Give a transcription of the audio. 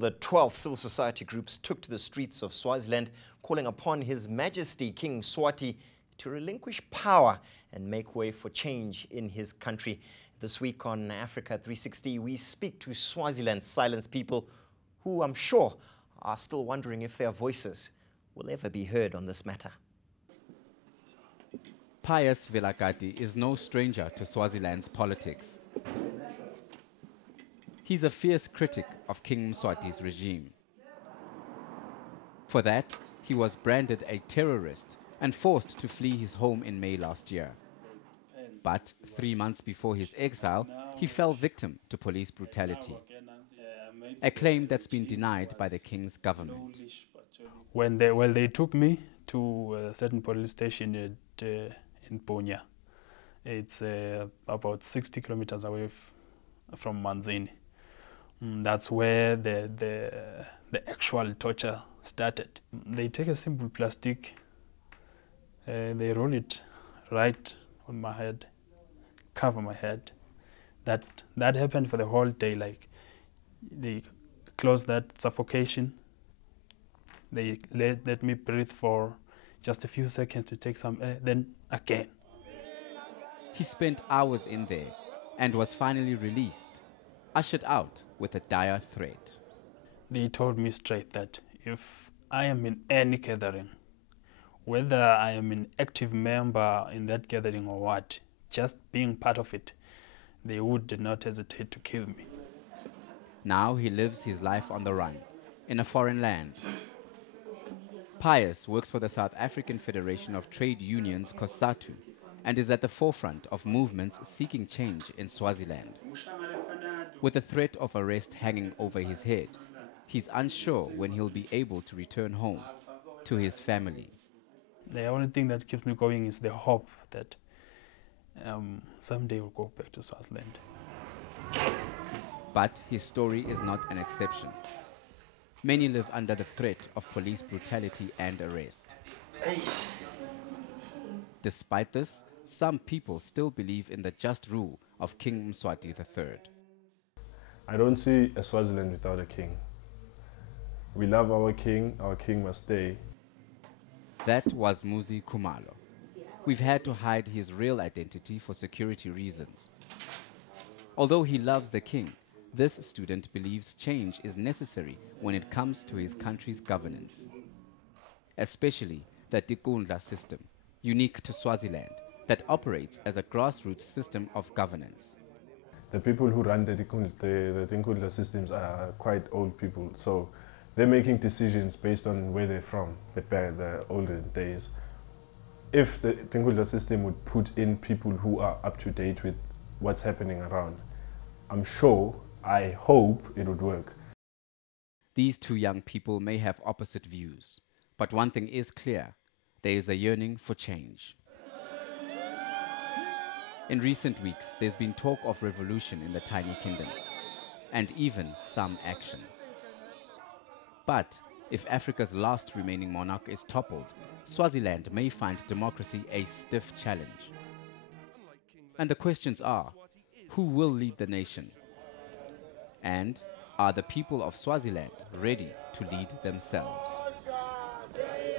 The 12 civil society groups took to the streets of Swaziland, calling upon His Majesty King Mswati to relinquish power and make way for change in his country. This week on Africa 360, we speak to Swaziland's silenced people who, I'm sure, are still wondering if their voices will ever be heard on this matter. Pius Vilakati is no stranger to Swaziland's politics. He's a fierce critic of King Mswati's regime. For that, he was branded a terrorist and forced to flee his home in May last year. But 3 months before his exile, he fell victim to police brutality, a claim that's been denied by the king's government. When they took me to a certain police station in Punya, it's about 60 kilometers away from Manzini. That's where the actual torture started. They take a simple plastic, they roll it right on my head, cover my head. That happened for the whole day. Like, they closed that suffocation. They let me breathe for just a few seconds to take some air, then again. He spent hours in there and was finally released, ushered out with a dire threat. They told me straight that if I am in any gathering, whether I am an active member in that gathering or what, just being part of it, they would not hesitate to kill me. Now he lives his life on the run, in a foreign land. Pius works for the South African Federation of Trade Unions, COSATU, and is at the forefront of movements seeking change in Swaziland. With the threat of arrest hanging over his head, he's unsure when he'll be able to return home to his family. The only thing that keeps me going is the hope that someday we'll go back to Swaziland. But his story is not an exception. Many live under the threat of police brutality and arrest. Despite this, some people still believe in the just rule of King Mswati III. I don't see a Swaziland without a king. We love our king must stay. That was Muzi Khumalo. We've had to hide his real identity for security reasons. Although he loves the king, this student believes change is necessary when it comes to his country's governance, especially the Tikundla system, unique to Swaziland, that operates as a grassroots system of governance. The people who run the Tikundla systems are quite old people, so they're making decisions based on where they're from, the older days. If the Tikundla system would put in people who are up to date with what's happening around, I'm sure, I hope it would work. These two young people may have opposite views, but one thing is clear: there is a yearning for change. In recent weeks, there's been talk of revolution in the tiny kingdom, and even some action. But if Africa's last remaining monarch is toppled, Swaziland may find democracy a stiff challenge. And the questions are, who will lead the nation? And are the people of Swaziland ready to lead themselves?